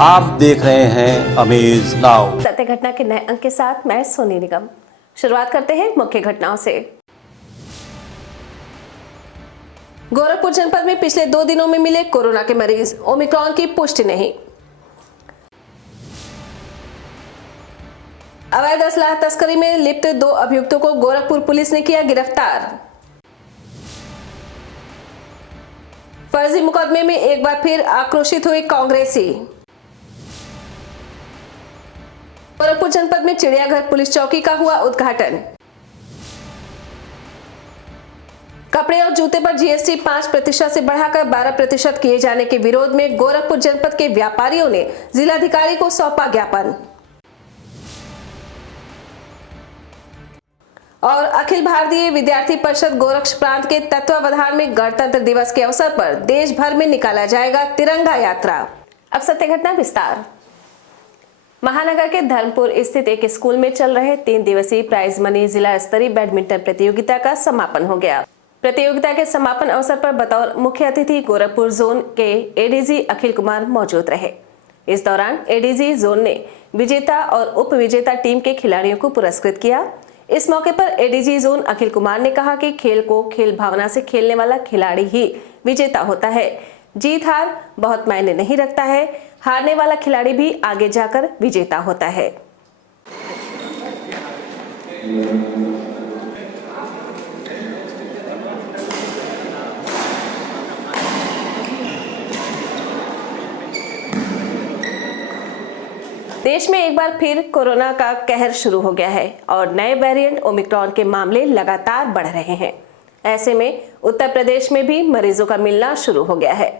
आप देख रहे हैं अमेज नाउ। सत्य घटना के नए अंक के साथ मैं सोनी निगम। शुरुआत करते हैं मुख्य घटनाओं से। गोरखपुर जनपद में पिछले 2 दिनों में मिले कोरोना के मरीज, ओमिक्रॉन की पुष्टि नहीं। अवैध असलाह तस्करी में लिप्त 2 अभियुक्तों को गोरखपुर पुलिस ने किया गिरफ्तार। फर्जी मुकदमे में एक बार फिर आक्रोशित हुए कांग्रेसी। गोरखपुर जनपद में चिड़ियाघर पुलिस चौकी का हुआ उद्घाटन। कपड़े और जूते पर जीएसटी 5% से बढ़ाकर 12% किए जाने के विरोध में गोरखपुर जनपद के व्यापारियों ने जिलाधिकारी को सौंपा ज्ञापन। और अखिल भारतीय विद्यार्थी परिषद गोरक्ष प्रांत के तत्वावधान में गणतंत्र दिवस के अवसर पर देश भर में निकाला जाएगा तिरंगा यात्रा। अब सत्य घटना विस्तार। महानगर के धर्मपुर स्थित एक स्कूल में चल रहे 3 दिवसीय प्राइज मनी जिला स्तरीय बैडमिंटन प्रतियोगिता का समापन हो गया। प्रतियोगिता के समापन अवसर पर बतौर मुख्य अतिथि गोरखपुर जोन के एडीजी अखिल कुमार मौजूद रहे। इस दौरान एडीजी जोन ने विजेता और उप विजेता टीम के खिलाड़ियों को पुरस्कृत किया। इस मौके पर एडीजी जोन अखिल कुमार ने कहा कि खेल को खेल भावना से खेलने वाला खिलाड़ी ही विजेता होता है। जीत हार बहुत मायने नहीं रखता है, हारने वाला खिलाड़ी भी आगे जाकर विजेता होता है। देश में एक बार फिर कोरोना का कहर शुरू हो गया है और नए वेरिएंट ओमिक्रॉन के मामले लगातार बढ़ रहे हैं। ऐसे में उत्तर प्रदेश में भी मरीजों का मिलना शुरू हो गया है।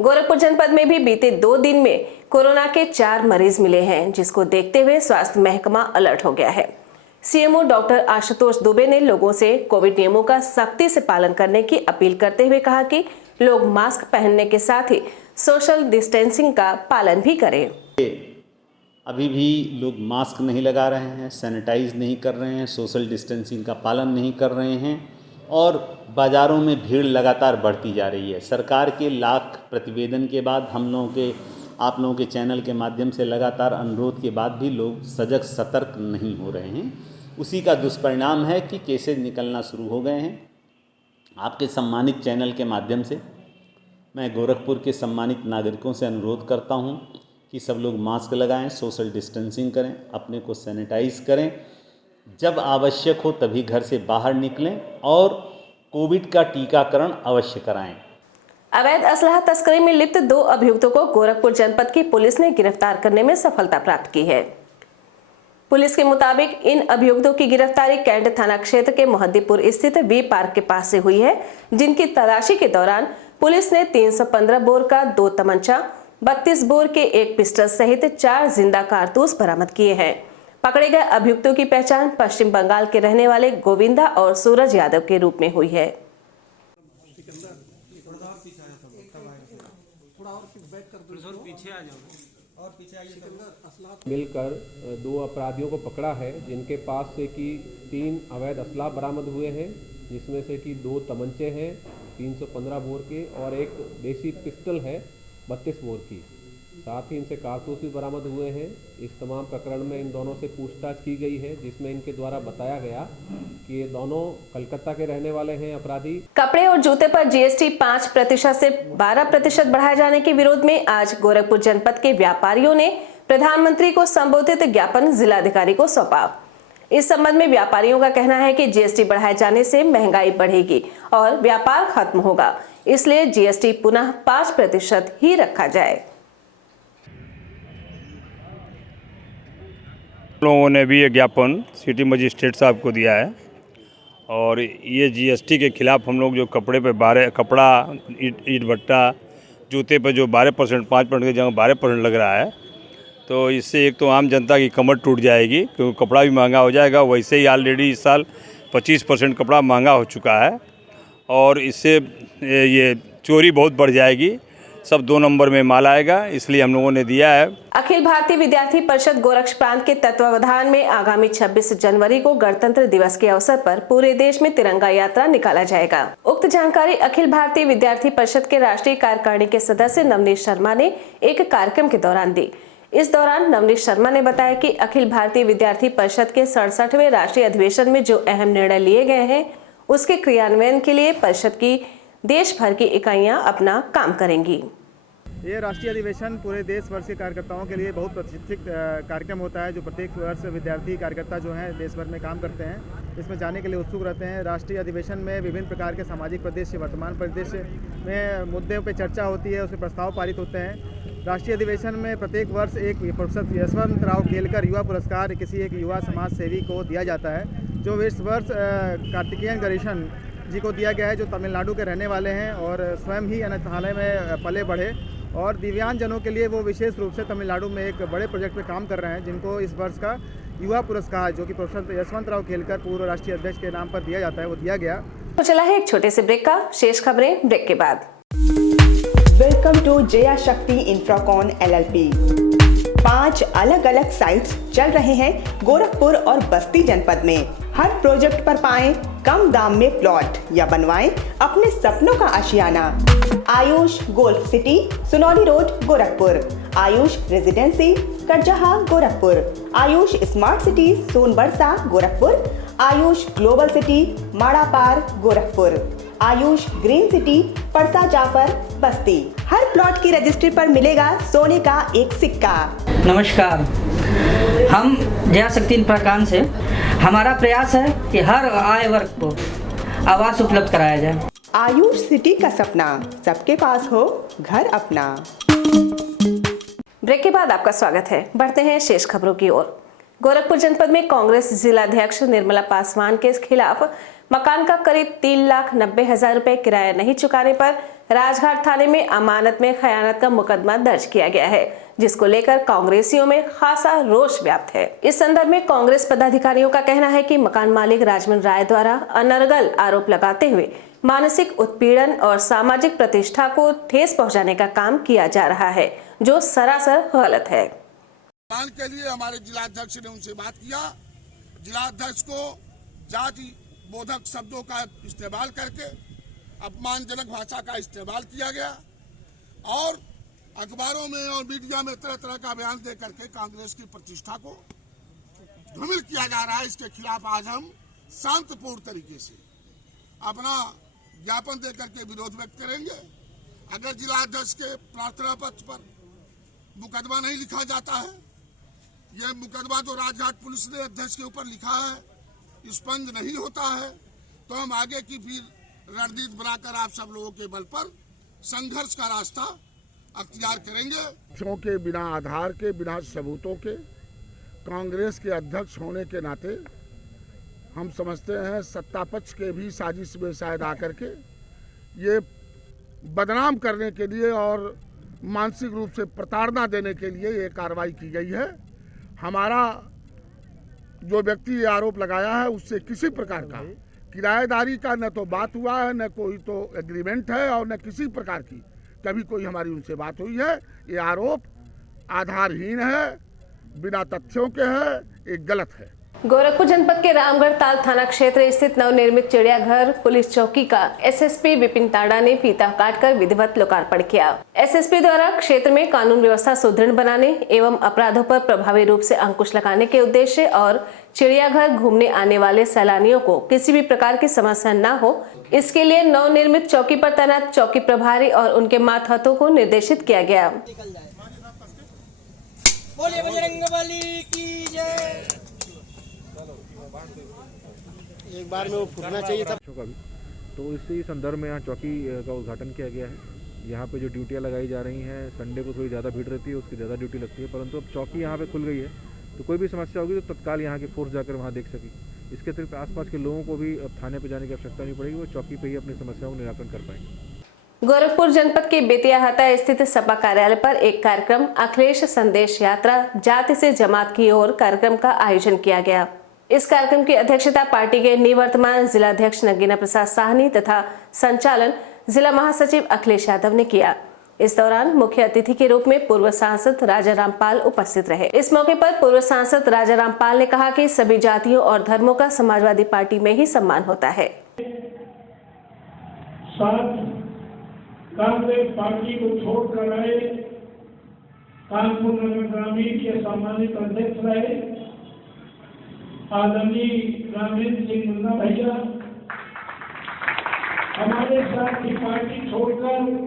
गोरखपुर जनपद में भी बीते 2 दिन में कोरोना के 4 मरीज मिले हैं, जिसको देखते हुए स्वास्थ्य महकमा अलर्ट हो गया है। सीएमओ डॉक्टर आशुतोष दुबे ने लोगों से कोविड नियमों का सख्ती से पालन करने की अपील करते हुए कहा कि लोग मास्क पहनने के साथ ही सोशल डिस्टेंसिंग का पालन भी करें। अभी भी लोग मास्क नहीं लगा रहे हैं, सैनिटाइज नहीं कर रहे हैं, सोशल डिस्टेंसिंग का पालन नहीं कर रहे हैं और बाज़ारों में भीड़ लगातार बढ़ती जा रही है। सरकार के लाख प्रतिवेदन के बाद आप लोगों के चैनल के माध्यम से लगातार अनुरोध के बाद भी लोग सजग सतर्क नहीं हो रहे हैं। उसी का दुष्परिणाम है कि केसेज निकलना शुरू हो गए हैं। आपके सम्मानित चैनल के माध्यम से मैं गोरखपुर के सम्मानित नागरिकों से अनुरोध करता हूं कि सब लोग मास्क लगाएं, सोशल डिस्टेंसिंग करें, अपने को सैनिटाइज करें, जब आवश्यक हो तभी घर से बाहर निकलें और कोविड का टीकाकरण अवश्य कराएं। अवैध असलाह तस्करी में लिप्त 2 अभियुक्तों को गोरखपुर जनपद की पुलिस ने गिरफ्तार करने में सफलता प्राप्त की है। पुलिस के मुताबिक इन अभियुक्तों की गिरफ्तारी कैंट थाना क्षेत्र के मोहद्दीपुर स्थित वी पार्क के पास से हुई है, जिनकी तलाशी के दौरान पुलिस ने 315 बोर का 2 तमंचा, 32 बोर के 1 पिस्टल सहित 4 जिंदा कारतूस बरामद किए हैं। पकड़े गए अभियुक्तों की पहचान पश्चिम बंगाल के रहने वाले गोविंदा और सूरज यादव के रूप में हुई है। मिलकर 2 अपराधियों को पकड़ा है, जिनके पास से कि 3 अवैध असलाह बरामद हुए हैं, जिसमें से कि 2 तमंचे हैं 315 बोर के और एक देसी पिस्टल है 32 बोर की। साथ ही इनसे कारतूस भी बरामद हुए हैं। इस तमाम प्रकरण में इन दोनों से पूछताछ की गई है, जिसमें इनके द्वारा बताया गया कि ये दोनों कलकत्ता के रहने वाले हैं अपराधी। कपड़े और जूते पर जीएसटी 5% से 12% बढ़ाए जाने के विरोध में आज गोरखपुर जनपद के व्यापारियों ने प्रधानमंत्री को संबोधित ज्ञापन जिलाधिकारी को सौंपा। इस संबंध में व्यापारियों का कहना है कि जीएसटी बढ़ाए जाने से महंगाई बढ़ेगी और व्यापार खत्म होगा, इसलिए जीएसटी पुनः 5% ही रखा जाए। लोगों ने भी ये ज्ञापन सिटी मजिस्ट्रेट साहब को दिया है और ये जीएसटी के खिलाफ हम लोग जो कपड़े पे कपड़ा, ईट भट्टा, जूते पे जो 12% 5% की जगह 12% लग रहा है, तो इससे एक तो आम जनता की कमर टूट जाएगी क्योंकि कपड़ा भी महंगा हो जाएगा। वैसे ही ऑलरेडी इस साल 25% कपड़ा महंगा हो चुका है और इससे ये चोरी बहुत बढ़ जाएगी। सब 2 नंबर में माल आएगा, इसलिए हम लोगों ने दिया है। अखिल भारतीय विद्यार्थी परिषद गोरक्ष प्रांत के तत्वावधान में आगामी 26 जनवरी को गणतंत्र दिवस के अवसर पर पूरे देश में तिरंगा यात्रा निकाला जाएगा। उक्त जानकारी अखिल भारतीय विद्यार्थी परिषद के राष्ट्रीय कार्यकारिणी के सदस्य नवनीत शर्मा ने एक कार्यक्रम के दौरान दी। इस दौरान नवनीत शर्मा ने बताया कि अखिल भारतीय विद्यार्थी परिषद के 67वें राष्ट्रीय अधिवेशन में जो अहम निर्णय लिए गए हैं उसके क्रियान्वयन के लिए परिषद की देश भर की इकाइयां अपना काम करेंगी। ये राष्ट्रीय अधिवेशन पूरे देश भर के कार्यकर्ताओं के लिए बहुत प्रतीक्षित कार्यक्रम होता है, जो प्रत्येक वर्ष विद्यार्थी कार्यकर्ता जो हैं देश भर में काम करते हैं, इसमें जाने के लिए उत्सुक रहते हैं। राष्ट्रीय अधिवेशन में विभिन्न प्रकार के सामाजिक परिदृश्य, वर्तमान परिदृश्य में मुद्दों पर चर्चा होती है, उसमें प्रस्ताव पारित होते हैं। राष्ट्रीय अधिवेशन में प्रत्येक वर्ष एक प्रोफेसर यशवंतराव खेलकर युवा पुरस्कार किसी एक युवा समाज सेवी को दिया जाता है, जो इस वर्ष कार्तिकेयन गणेशन जी को दिया गया है, जो तमिलनाडु के रहने वाले हैं और स्वयं ही अनाथालय में पले बढ़े और दिव्यांगजनों के लिए वो विशेष रूप से तमिलनाडु में एक बड़े प्रोजेक्ट पे काम कर रहे हैं, जिनको इस वर्ष का युवा पुरस्कार जो कि प्रोफेसर यशवंतराव खेलकर पूर्व राष्ट्रीय अध्यक्ष के नाम पर दिया जाता है, वो दिया गया। तो चला है एक छोटे से ब्रेक का, शेष खबरें ब्रेक के बाद। वेलकम टू जया शक्ति इंफ्राकॉन LLP। 5 अलग अलग साइट्स चल रहे हैं गोरखपुर और बस्ती जनपद में। हर प्रोजेक्ट पर पाएं कम दाम में प्लॉट या बनवाएं अपने सपनों का आशियाना। Ayush golf city, Sunauli road, Gorakhpur. Ayush residency, Katjaha, Gorakhpur. Ayush smart city, Sonbarsa, Gorakhpur. Ayush global city, Marapar, Gorakhpur. Ayush green city, Parsa Jafar, Basti. हर प्लॉट की रजिस्ट्री पर मिलेगा सोने का एक सिक्का। नमस्कार, हम जया शक्ति इंफ्राकॉन से। हमारा प्रयास है कि हर आय वर्ग को आवास उपलब्ध कराया जाए। आयुष सिटी का सपना, सबके पास हो घर अपना। ब्रेक के बाद आपका स्वागत है। बढ़ते हैं शेष खबरों की ओर। गोरखपुर जनपद में कांग्रेस जिलाध्यक्ष निर्मला पासवान के खिलाफ मकान का करीब 3,90,000 रुपए किराया नहीं चुकाने पर राजघाट थाने में अमानत में खयानत का मुकदमा दर्ज किया गया है, जिसको लेकर कांग्रेसियों में खासा रोष व्याप्त है। इस संदर्भ में कांग्रेस पदाधिकारियों का कहना है कि मकान मालिक राजमन राय द्वारा अनर्गल आरोप लगाते हुए मानसिक उत्पीड़न और सामाजिक प्रतिष्ठा को ठेस पहुंचाने का काम किया जा रहा है, जो सरासर गलत है। मकान के लिए हमारे जिलाध्यक्ष ने उनसे बात किया। जिलाध्यक्ष को जाति बोधक शब्दों का इस्तेमाल करके अपमानजनक भाषा का इस्तेमाल किया गया और अखबारों में और मीडिया में तरह तरह का बयान दे करके कांग्रेस की प्रतिष्ठा को धूमिल किया जा रहा है। इसके खिलाफ आज हम शांतिपूर्ण तरीके से अपना ज्ञापन दे करके विरोध व्यक्त करेंगे। अगर जिलाध्यक्ष के प्रार्थना पत्र पर मुकदमा नहीं लिखा जाता है, यह मुकदमा जो राजघाट पुलिस ने अध्यक्ष के ऊपर लिखा है स्पंद नहीं होता है, तो हम आगे की फिर रणनीति बनाकर आप सब लोगों के बल पर संघर्ष का रास्ता अख्तियार करेंगे। के बिना आधार के, बिना सबूतों के कांग्रेस के अध्यक्ष होने के नाते हम समझते हैं सत्ता पक्ष के भी साजिश में शायद आकर के ये बदनाम करने के लिए और मानसिक रूप से प्रताड़ना देने के लिए ये कार्रवाई की गई है। हमारा जो व्यक्ति ये आरोप लगाया है उससे किसी प्रकार का किराएदारी का न तो बात हुआ है, न कोई तो एग्रीमेंट है और न किसी प्रकार की कभी कोई हमारी उनसे बात हुई है। ये आरोप आधारहीन है, बिना तथ्यों के है, एक गलत है। गोरखपुर जनपद के रामगढ़ ताल थाना क्षेत्र स्थित नवनिर्मित चिड़ियाघर पुलिस चौकी का एसएसपी विपिन ताड़ा ने फीता काटकर विधिवत लोकार्पण किया। एसएसपी द्वारा क्षेत्र में कानून व्यवस्था सुदृढ़ बनाने एवं अपराधों पर प्रभावी रूप से अंकुश लगाने के उद्देश्य और चिड़ियाघर घूमने आने वाले सैलानियों को किसी भी प्रकार की समस्या न हो, इसके लिए नवनिर्मित चौकी पर तैनात चौकी प्रभारी और उनके मातहतों को निर्देशित किया गया। एक बार में वो फूटना चाहिए था। तो इसी संदर्भ में यहाँ चौकी का उद्घाटन किया गया है। यहाँ पे जो ड्यूटियाँ लगाई जा रही हैं, संडे को थोड़ी ज़्यादा भीड़ रहती है, उसकी ज़्यादा ड्यूटी लगती है, परंतु अब चौकी यहाँ पे खुल गई है तो कोई भी समस्या होगी तो तत्काल यहाँ की फोर्स जाकर वहाँ देख सके। इसके अतिरिक्त आसपास के लोगों को भी अब थाने पर जाने की आवश्यकता नहीं पड़ेगी, वो चौकी पर ही अपनी समस्याओं का निराकरण कर पाएंगे। गोरखपुर जनपद के बेतियाहाता स्थित सपा कार्यालय पर एक कार्यक्रम अखिलेश संदेश यात्रा जाति से जमात की ओर कार्यक्रम का आयोजन किया गया। इस कार्यक्रम की अध्यक्षता पार्टी के निवर्तमान जिलाध्यक्ष नगीना प्रसाद साहनी तथा संचालन जिला महासचिव अखिलेश यादव ने किया। इस दौरान मुख्य अतिथि के रूप में पूर्व सांसद राजा रामपाल उपस्थित रहे। इस मौके पर पूर्व सांसद राजा रामपाल ने कहा कि सभी जातियों और धर्मों का समाजवादी पार्टी में ही सम्मान होता है। कांग्रेस पार्टी को छोड़कर आए कानपुर नगर ग्रामीण के सम्मानित अध्यक्ष रहे आदरणीय रामेंद्र सिंह मुन्ना भैया, हमारे साथ की पार्टी छोड़कर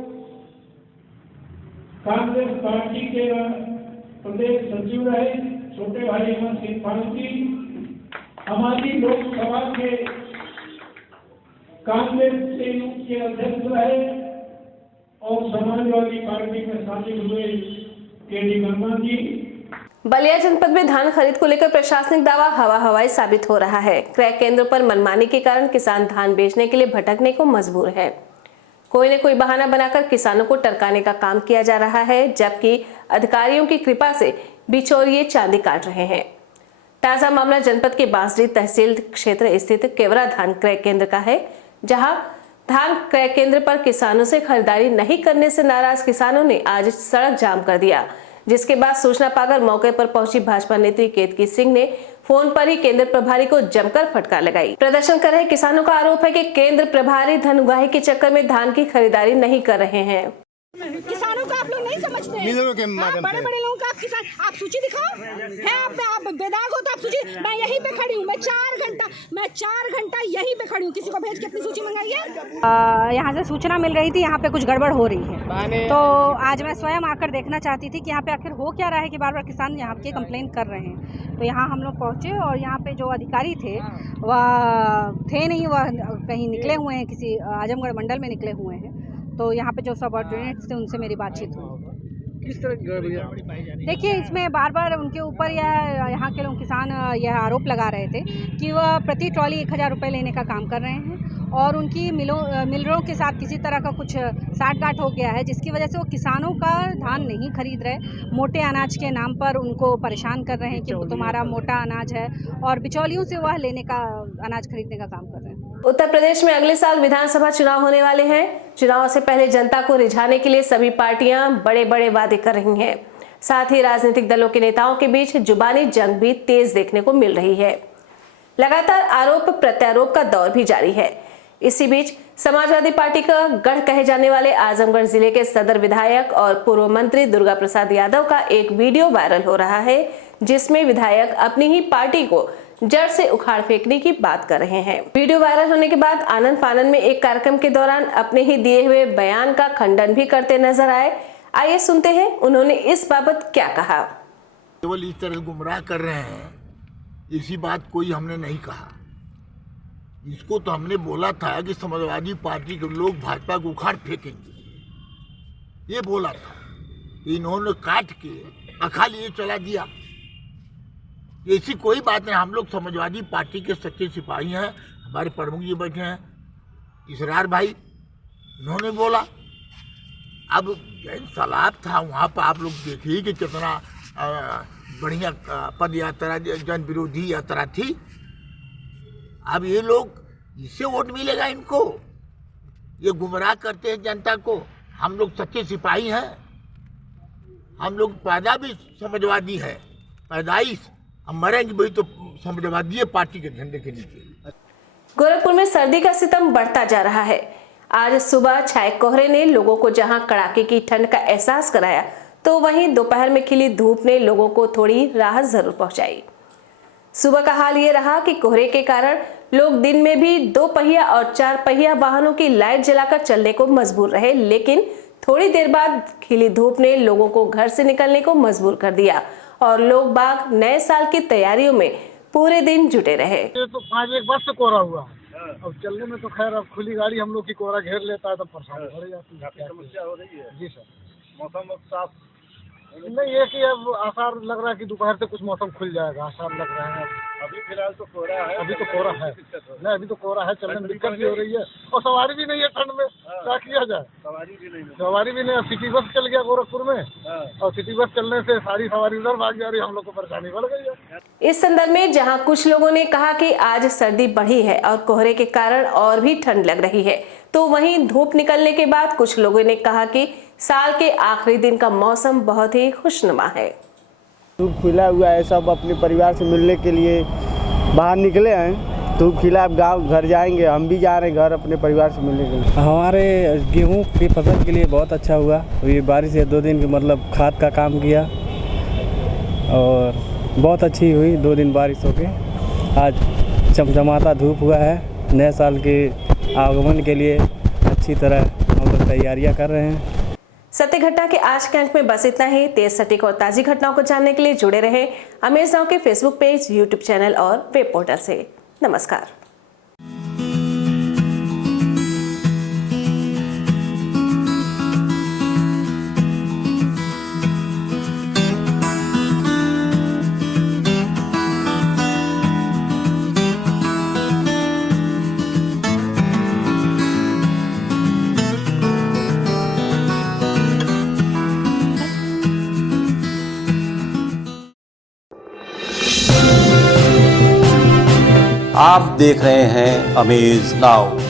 कांग्रेस पार्टी के प्रदेश सचिव रहे छोटे भाई अमर सिंह फारूकी, हमारी लोकसभा के कांग्रेस के अध्यक्ष रहे और समाजवादी पार्टी में शामिल हुए केडी वर्मा जी। बलिया जनपद में धान खरीद को लेकर प्रशासनिक दावा हवाई साबित हो रहा है। क्रय केंद्रों पर मनमानी के कारण किसान धान बेचने के लिए भटकने को मजबूर है। कोई न कोई बहाना बनाकर किसानों को टरकाने का काम किया जा रहा है, जबकि अधिकारियों की कृपा से बिचौलिए चांदी काट रहे हैं। ताजा मामला जनपद के बांसडी तहसील क्षेत्र स्थित केवरा धान क्रय केंद्र का है, जहां धान क्रय केंद्र पर किसानों से खरीदारी नहीं करने से नाराज किसानों ने आज सड़क जाम कर दिया, जिसके बाद सूचना पाकर मौके पर पहुंची भाजपा नेत्री केतकी सिंह ने फोन पर ही केंद्र प्रभारी को जमकर फटकार लगाई। प्रदर्शन कर रहे किसानों का आरोप है कि केंद्र प्रभारी धन उगाही के चक्कर में धान की खरीदारी नहीं कर रहे हैं। किसानों को आप लोग नहीं समझते हैं। बड़े बड़े लोगों का आप किसान, आप सूची दिखाओ है, आप बेदाग हो तो आप सूची। मैं यहीं पे खड़ी हूँ, मैं 4 घंटा यहीं पे खड़ी हूँ। किसी को भेज के अपनी सूची मंगाइए। यहाँ से सूचना मिल रही थी यहाँ पे कुछ गड़बड़ हो रही है, तो आज मैं स्वयं आकर देखना चाहती थी कि यहाँ पे आखिर हो क्या रहा है कि बार बार किसान यहाँ के कंप्लेन कर रहे हैं। तो यहाँ हम लोग पहुँचे और यहाँ पे जो अधिकारी थे वह थे नहीं, वह कहीं निकले हुए हैं, किसी आजमगढ़ मंडल में निकले हुए हैं। तो यहाँ पे जो सबऑर्डिनेट्स थे उनसे मेरी बातचीत हुई। किस तरह की? देखिए, इसमें बार बार उनके ऊपर यहाँ के लोग किसान यह आरोप लगा रहे थे कि वह प्रति ट्रॉली 1000 रुपये लेने का काम कर रहे हैं और उनकी मिलरों के साथ किसी तरह का कुछ साठगांठ हो गया है, जिसकी वजह से वो किसानों का धान नहीं खरीद रहे। मोटे अनाज के नाम पर उनको परेशान कर रहे हैं कि वो तुम्हारा मोटा अनाज है, और बिचौलियों से वह लेने का अनाज खरीदने का काम कर रहे हैं। उत्तर प्रदेश में अगले साल विधानसभा चुनाव होने वाले हैं। चुनाव से पहले जनता को रिझाने के लिए सभी पार्टियां बड़े बड़े वादे कर रही हैं। साथ ही राजनीतिक दलों के नेताओं के बीच जुबानी जंग भी तेज देखने को मिल रही है। लगातार आरोप प्रत्यारोप का दौर भी जारी है। इसी बीच समाजवादी पार्टी का गढ़ कहे जाने वाले आजमगढ़ जिले के सदर विधायक और पूर्व मंत्री दुर्गा प्रसाद यादव का एक वीडियो वायरल हो रहा है, जिसमें विधायक अपनी ही पार्टी को जड़ से उखाड़ फेंकने की बात कर रहे हैं। वीडियो वायरल होने के बाद आनंद फानन में एक कार्यक्रम के दौरान अपने ही दिए हुए बयान का खंडन भी करते नजर आए। आइए सुनते हैं उन्होंने इस बाबत क्या कहा। केवल इस तरह गुमराह कर रहे हैं, इसी बात कोई हमने नहीं कहा। इसको तो हमने बोला था कि समाजवादी पार्टी के लोग भाजपा को उखाड़ फेंकेंगे, ये बोला था। इन्होंने काट के अखा लिए चला दिया। ऐसी कोई बात नहीं। हम लोग समाजवादी पार्टी के सच्चे सिपाही हैं। हमारे प्रमुख जी बैठे हैं, इसरार भाई, उन्होंने बोला। अब जैन सलाब था वहाँ पर आप लोग देखिए कि कितना बढ़िया पद यात्रा, जन विरोधी यात्रा थी। अब ये लोग, इससे वोट मिलेगा इनको, ये गुमराह करते हैं जनता को। हम लोग सच्चे सिपाही हैं, हम लोग पैदा भी समाजवादी हैं, पैदाइश हम मरेंगे वही तो समाजवादी पार्टी के झंडे के नीचे। गोरखपुर में सर्दी का सितम बढ़ता जा रहा है। आज सुबह छाए कोहरे ने लोगों को जहां कड़ाके की ठंड का एहसास कराया, तो वहीं दोपहर में खिली धूप ने लोगों को थोड़ी राहत जरूर पहुंचाई। सुबह का हाल ये रहा कि कोहरे के कारण लोग दिन में भी 2 पहिया और 4 पहिया वाहनों की लाइट जलाकर चलने को मजबूर रहे, लेकिन थोड़ी देर बाद खिली धूप ने लोगों को घर से निकलने को मजबूर कर दिया और लोग बाग नए साल की तैयारियों में पूरे दिन जुटे रहे। ये तो 5-1 बस से कोहरा हुआ, अब चलने में तो खैर अब खुली गाड़ी हम लोग की कोहरा घेर लेता है तो परेशानी बढ़ जाती है। समस्या हो रही है जी सर। मौसम साफ नहीं है कि अब आसार लग रहा है कि दोपहर से कुछ मौसम खुल जाएगा, आसार लग रहा है। अभी फिलहाल तो कोहरा है, अभी तो कोहरा है नहीं, अभी तो कोहरा है, चलने में दिक्कत भी हो रही है और सवारी भी नहीं है ठंड में, क्या किया जाए। सवारी भी नहीं। सिटी बस चल गया गोरखपुर में और सिटी बस चलने से सारी सवारी उधर भाग जा रही है, हम लोग को परेशानी बढ़ गई है। इस संदर्भ में जहां कुछ लोगों ने कहा कि आज सर्दी बढ़ी है और कोहरे के कारण और भी ठंड लग रही है, तो वहीं धूप निकलने के बाद कुछ लोगों ने कहा कि साल के आखिरी दिन का मौसम बहुत ही खुशनुमा है। धूप खिला हुआ है, सब अपने परिवार से मिलने के लिए बाहर निकले हैं। धूप खिला, अब गाँव घर जाएंगे, हम भी जा रहे हैं घर अपने परिवार से मिलने के लिए। हमारे गेहूँ की फसल के लिए बहुत अच्छा हुआ, ये बारिश है 2 दिन की, मतलब खाद का काम किया और बहुत अच्छी हुई। 2 दिन बारिश हो के आज चमचमाता धूप हुआ है। नए साल के आगमन के लिए अच्छी तरह हम लोग तैयारियां कर रहे हैं। सत्य घटना के आज के अंक में बस इतना ही। तेज सटीक और ताज़ी घटनाओं को जानने के लिए जुड़े रहें अमेज नाउ के फेसबुक पेज, यूट्यूब चैनल और वेब पोर्टल से। नमस्कार। आप देख रहे हैं अमेज नाउ।